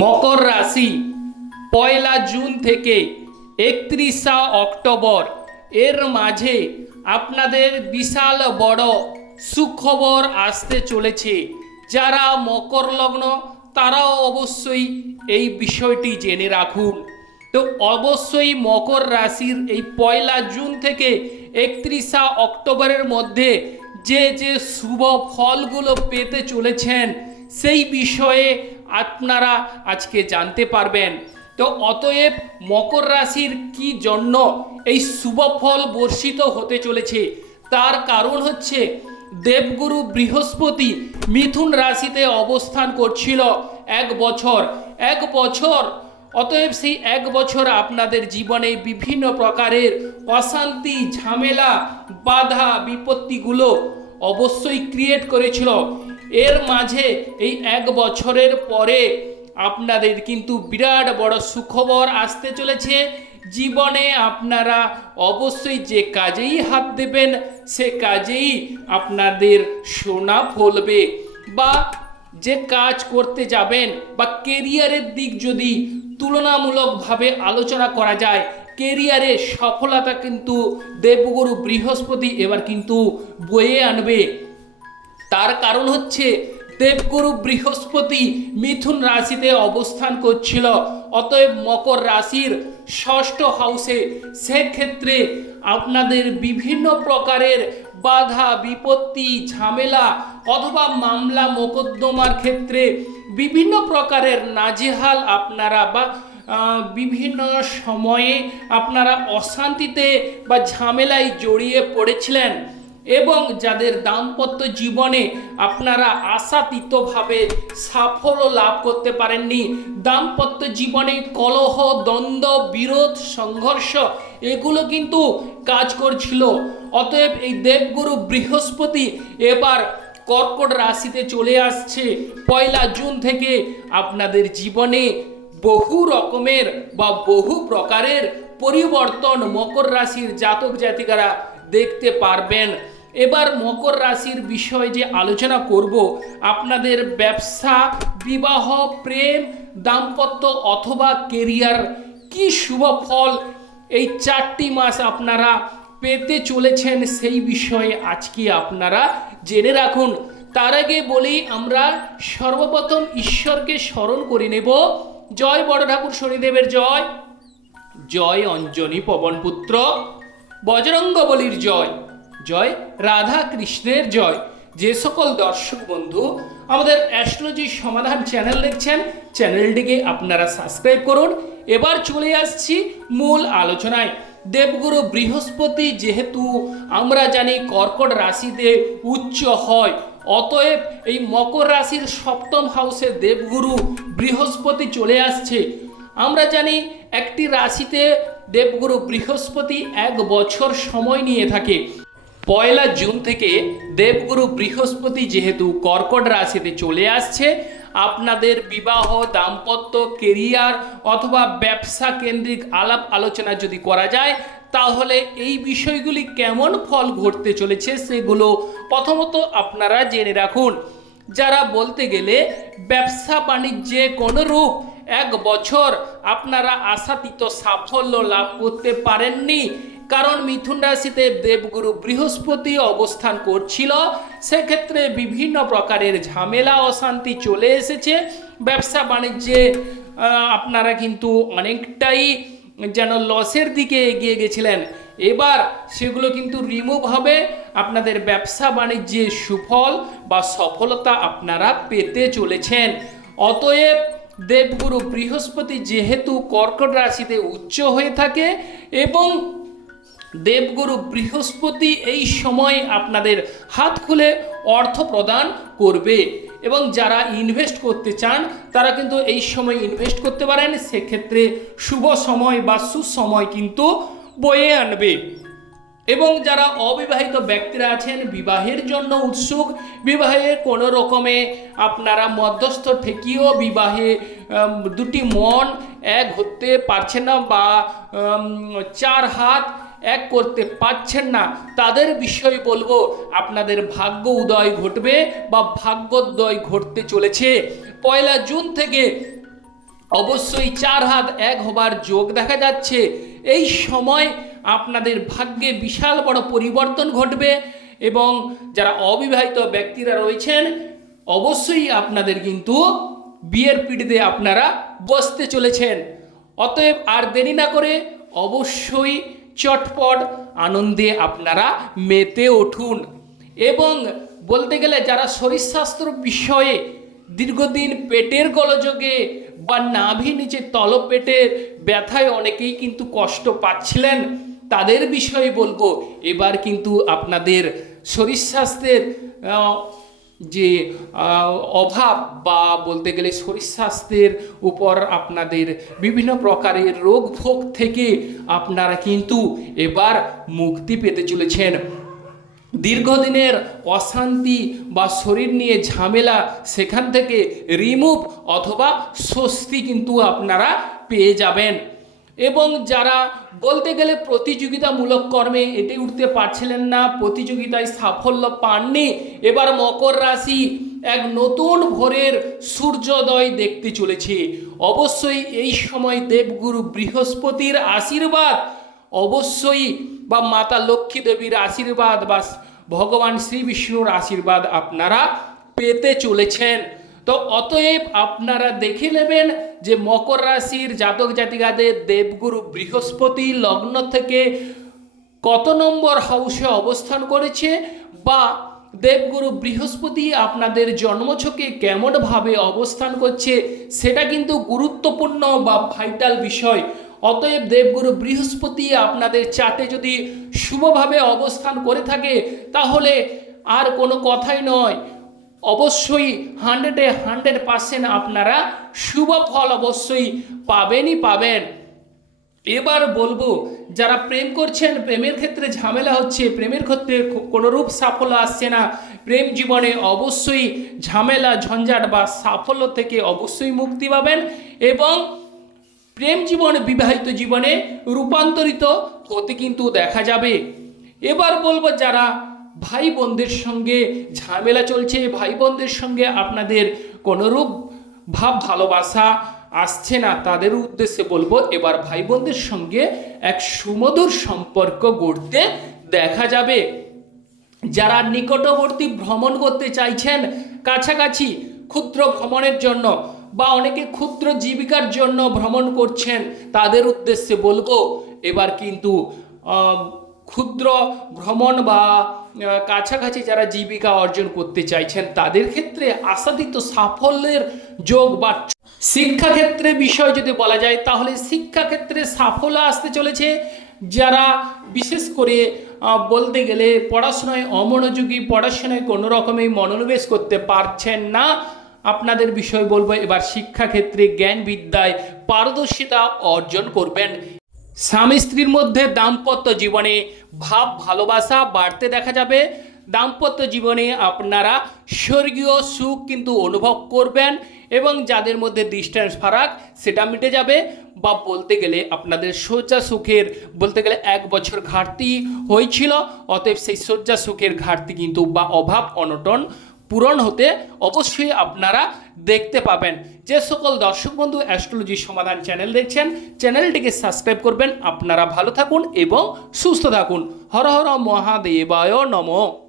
মকর রাশি 1 জুন থেকে 31 অক্টোবর এর মাঝে আপনাদের বিশাল বড় সুখবর আসতে চলেছে। যারা মকর লগ্ন তারাও অবশ্যই এই বিষয়টি জেনে রাখুন। তো অবশ্যই মকর রাশির এই 1 জুন থেকে 31 অক্টোবরের মধ্যে যে যে শুভ ফলগুলো পেতে চলেছেন সেই বিষয়ে আপনারা আজকে জানতে পারবেন। তো অতএব মকর রাশির কি জন্য এই শুভ ফল বর্ষিত হতে চলেছে তার কারণ হচ্ছে দেবগুরু বৃহস্পতি মিথুন রাশিতে অবস্থান করছিল 1 বছর। অতএব সেই 1 বছর আপনাদের জীবনে বিভিন্ন প্রকারের অশান্তি, ঝামেলা, বাধা বিপত্তিগুলো অবশ্যই ক্রিয়েট করেছিল। এর মাঝে এই 1 বছরের পরে আপনাদের কিন্তু বিরাট বড় সুখবর আসতে চলেছে। জীবনে আপনারা অবশ্যই যে কাজেই হাত দেবেন সে কাজেই আপনাদের সোনা ফলবে, বা যে কাজ করতে যাবেন বা কেরিয়ারের দিক যদি তুলনামূলকভাবে আলোচনা করা যায়, কেরিয়ারে সফলতা কিন্তু দেবগুরু বৃহস্পতি এবার কিন্তু বয়ে আনবে। তার কারণ হচ্ছে দেবগুরু বৃহস্পতি মিথুন রাশিতে অবস্থান করছিল, অতএব মকর রাশির ষষ্ঠ হাউসে। সেক্ষেত্রে আপনাদের বিভিন্ন প্রকারের বাধা বিপত্তি, ঝামেলা অথবা মামলা মোকদ্দমার ক্ষেত্রে বিভিন্ন প্রকারের নাজেহাল আপনারা বা বিভিন্ন সময়ে আপনারা অশান্তিতে বা ঝামেলায় জড়িয়ে পড়েছিলেন, এবং যাদের দাম্পত্য জীবনে আপনারা আশাতীতভাবে সাফল্য লাভ করতে পারেননি, দাম্পত্য জীবনে কলহ, দ্বন্দ্ব, বিরোধ, সংঘর্ষ এগুলো কিন্তু কাজ করছিল। অতএব এই দেবগুরু বৃহস্পতি এবার কর্কট রাশিতে চলে আসছে 1 জুন থেকে। আপনাদের জীবনে বহু রকমের বা বহু প্রকারের পরিবর্তন মকর রাশির জাতক জাতিকারা দেখতে পারবেন। এবার মকর রাশির বিষয়ে যে আলোচনা করব, আপনাদের ব্যবসা, বিবাহ, প্রেম, দাম্পত্য অথবা কেরিয়ার কি শুভ ফল এই 4টি মাস আপনারা পেতে চলেছেন সেই বিষয়ে আজকে আপনারা জেনে রাখুন। তার আগে বলি, আমরা সর্বপ্রথম ঈশ্বরকে স্মরণ করে নেব। জয় বড় ঠাকুর শনিদেবের জয়, জয় অঞ্জনী পবনপুত্র বজরঙ্গবলীর জয়, জয় রাধা কৃষ্ণের জয়। যে সকল দর্শক বন্ধু আমাদের অ্যাস্ট্রোলজি সমাধান চ্যানেল দেখছেন, চ্যানেলটিকে আপনারা সাবস্ক্রাইব করুন। এবার চলে আসছি মূল আলোচনায়। দেবগুরু বৃহস্পতি যেহেতু আমরা জানি কর্কট রাশিতে উচ্চ হয়, অতএব এই মকর রাশির সপ্তম হাউসে দেবগুরু বৃহস্পতি চলে আসছে। আমরা জানি একটি রাশিতে দেবগুরু বৃহস্পতি 1 বছর সময় নিয়ে থাকে। 1 জুন থেকে দেবগুরু বৃহস্পতি যেহেতু কর্কট রাশিতে চলে আসছে, আপনাদের বিবাহ, দাম্পত্য, কেরিয়ার অথবা ব্যবসা কেন্দ্রিক আলাপ আলোচনা যদি করা যায়, তাহলে এই বিষয়গুলি কেমন ফল ঘটতে চলেছে সেগুলো প্রথমত আপনারা জেনে রাখুন। যারা বলতে গেলে ব্যবসা বাণিজ্যে কোনো রূপ 1 বছর আপনারা আশাতীত সাফল্য লাভ করতে পারেননি, কারণ মিথুন রাশিতে দেবগুরু বৃহস্পতি অবস্থান করছিল। সেক্ষেত্রে বিভিন্ন প্রকারের ঝামেলা অশান্তি চলে এসেছে। ব্যবসা বাণিজ্যে আপনারা কিন্তু অনেকটাই যেন লসের দিকে এগিয়ে গেছিলেন। এবার সেগুলো কিন্তু রিমুভ হবে। আপনাদের ব্যবসা বাণিজ্যে সুফল বা সফলতা আপনারা পেতে চলেছেন। অতএব দেবগুরু বৃহস্পতি যেহেতু কর্কট রাশিতে উচ্চ হয়ে থাকে, এবং দেবগুরু বৃহস্পতি এই সময় আপনাদের হাত খুলে অর্থ প্রদান করবে, এবং যারা ইনভেস্ট করতে চান তারা কিন্তু এই সময় ইনভেস্ট করতে পারেন। সেক্ষেত্রে শুভ সময় বা সুসময় কিন্তু বয়ে আনবে। এবং যারা অবিবাহিত ব্যক্তিরা আছেন, বিবাহের জন্য উৎসুক, বিবাহে কোনো রকমে আপনারা মধ্যস্থ ঠেকিয়েও বিবাহে দুটি মন এক হতে পারছেন না, বা 4 হাত এক করতে পারছেন না, তাদের বিষয় বলবো আপনাদের ভাগ্য উদয় ঘটবে বা ভাগ্যোদয় ঘটতে চলেছে। 1 জুন থেকে অবশ্যই 4 হাত 1 হবার যোগ দেখা যাচ্ছে। এই সময় আপনাদের ভাগ্যে বিশাল বড় পরিবর্তন ঘটবে এবং যারা অবিবাহিত ব্যক্তিরা রয়েছেন অবশ্যই আপনাদের কিন্তু বিয়ের পিঁড়িতে আপনারা বসতে চলেছেন। অতএব আর দেরি না করে অবশ্যই চটপট আনন্দে আপনারা মেতে উঠুন। এবং বলতে গেলে যারা শরীরস্বাস্থ্য বিষয়ে দীর্ঘদিন পেটের গোলযোগে বা নাভি নিচে তলপেটের ব্যথায় অনেকেই কিন্তু কষ্ট পাচ্ছিলেন, তাদের বিষয়ে বলবো এবার কিন্তু আপনাদের শরীর স্বাস্থ্যের যে অভাব বা বলতে গেলে শরীর স্বাস্থ্যের উপর আপনাদের বিভিন্ন প্রকারের রোগ ভোগ থেকে আপনারা কিন্তু এবার মুক্তি পেতে চলেছেন। দীর্ঘদিনের অশান্তি বা শরীর নিয়ে ঝামেলা সেখান থেকে রিমুভ অথবা স্বস্তি কিন্তু আপনারা পেয়ে যাবেন। এবং যারা বলতে গেলে প্রতিযোগিতামূলক কর্মে এটে উঠতে পারছিলেন না, প্রতিযোগিতায় সাফল্য পাননি, এবার মকর রাশি এক নতুন ভোরের সূর্যোদয় দেখতে চলেছে। অবশ্যই এই সময় দেবগুরু বৃহস্পতির আশীর্বাদ অবশ্যই বা মাতা লক্ষ্মী দেবীর আশীর্বাদ বা ভগবান শ্রী বিষ্ণুর আশীর্বাদ আপনারা পেতে চলেছেন। তো অতএব আপনারা দেখে নেবেন যে মকর রাশির জাতক জাতিকাদের দেবগুরু বৃহস্পতি লগ্ন থেকে কত নম্বর হাউসে অবস্থান করেছে বা দেবগুরু বৃহস্পতি আপনাদের জন্মছকে কেমনভাবে অবস্থান করছে সেটা কিন্তু গুরুত্বপূর্ণ বা ভাইটাল বিষয়। অতএব দেবগুরু বৃহস্পতি আপনাদের চার্টে যদি শুভভাবে অবস্থান করে থাকে তাহলে আর কোনো কথাই নয়, অবশ্যই 100% আপনারা শুভ ফল অবশ্যই পাবেনই পাবেন। এবার বলবো যারা প্রেম করছেন, প্রেমের ক্ষেত্রে ঝামেলা হচ্ছে, প্রেমের ক্ষেত্রে কোনোরূপ সাফল্য আসছে না, প্রেম জীবনে অবশ্যই ঝামেলা ঝঞ্ঝাট বা সাফল্য থেকে অবশ্যই মুক্তি পাবেন এবং প্রেম জীবনে বিবাহিত জীবনে রূপান্তরিত হতে কিন্তু দেখা যাবে। এবার বলবো যারা ভাই বোনদের সঙ্গে ঝামেলা চলছে, ভাই বোনদের সঙ্গে আপনাদের কোনোরূপ ভাব ভালোবাসা আসছে না, তাদের উদ্দেশ্যে বলবো এবার ভাই বোনদের সঙ্গে এক সুমধুর সম্পর্ক গড়তে দেখা যাবে। যারা নিকটবর্তী ভ্রমণ করতে চাইছেন, কাছাকাছি ক্ষুদ্র ভ্রমণের জন্য বা অনেকে ক্ষুদ্র জীবিকার জন্য ভ্রমণ করছেন, তাদের উদ্দেশ্যে বলবো এবার কিন্তু ক্ষুদ্র ভ্রমণ বা কাছাকাছি যারা জীবিকা অর্জন করতে চাইছেন তাদের ক্ষেত্রে আশাতীত সাফল্যের যোগ বা শিক্ষাক্ষেত্রে বিষয় যদি বলা যায় তাহলে শিক্ষাক্ষেত্রে সাফল্য আসতে চলেছে। যারা বিশেষ করে বলতে গেলে পড়াশোনায় অমনোযোগী, পড়াশোনায় কোনো রকমেই মনোনিবেশ করতে পারছেন না, আপনাদের বিষয় বলবো এবার শিক্ষাক্ষেত্রে জ্ঞান বিদ্যায় পারদর্শিতা অর্জন করবেন। স্বামী স্ত্রীর মধ্যে দাম্পত্য জীবনে ভাব ভালোবাসা বাড়তে দেখা যাবে। দাম্পত্য জীবনে আপনারা স্বর্গীয় সুখ কিন্তু অনুভব করবেন এবং যাদের মধ্যে ডিস্টেন্স ফারাক সেটা মিটে যাবে বা বলতে গেলে আপনাদের শয্যা সুখের বলতে গেলে 1 বছর ঘাটতি হয়েছিল, অতএব সেই শয্যা সুখের ঘাটতি কিন্তু বা অভাব অনটন পূরণ হতে অবশ্যই আপনারা দেখতে পাবেন। যে সকল দর্শক বন্ধু অ্যাস্ট্রোলজি সমাধান চ্যানেল দেখছেন, চ্যানেলটিকে সাবস্ক্রাইব করবেন। আপনারা ভালো থাকুন এবং সুস্থ থাকুন। হর হর মহাদেবায় নমঃ।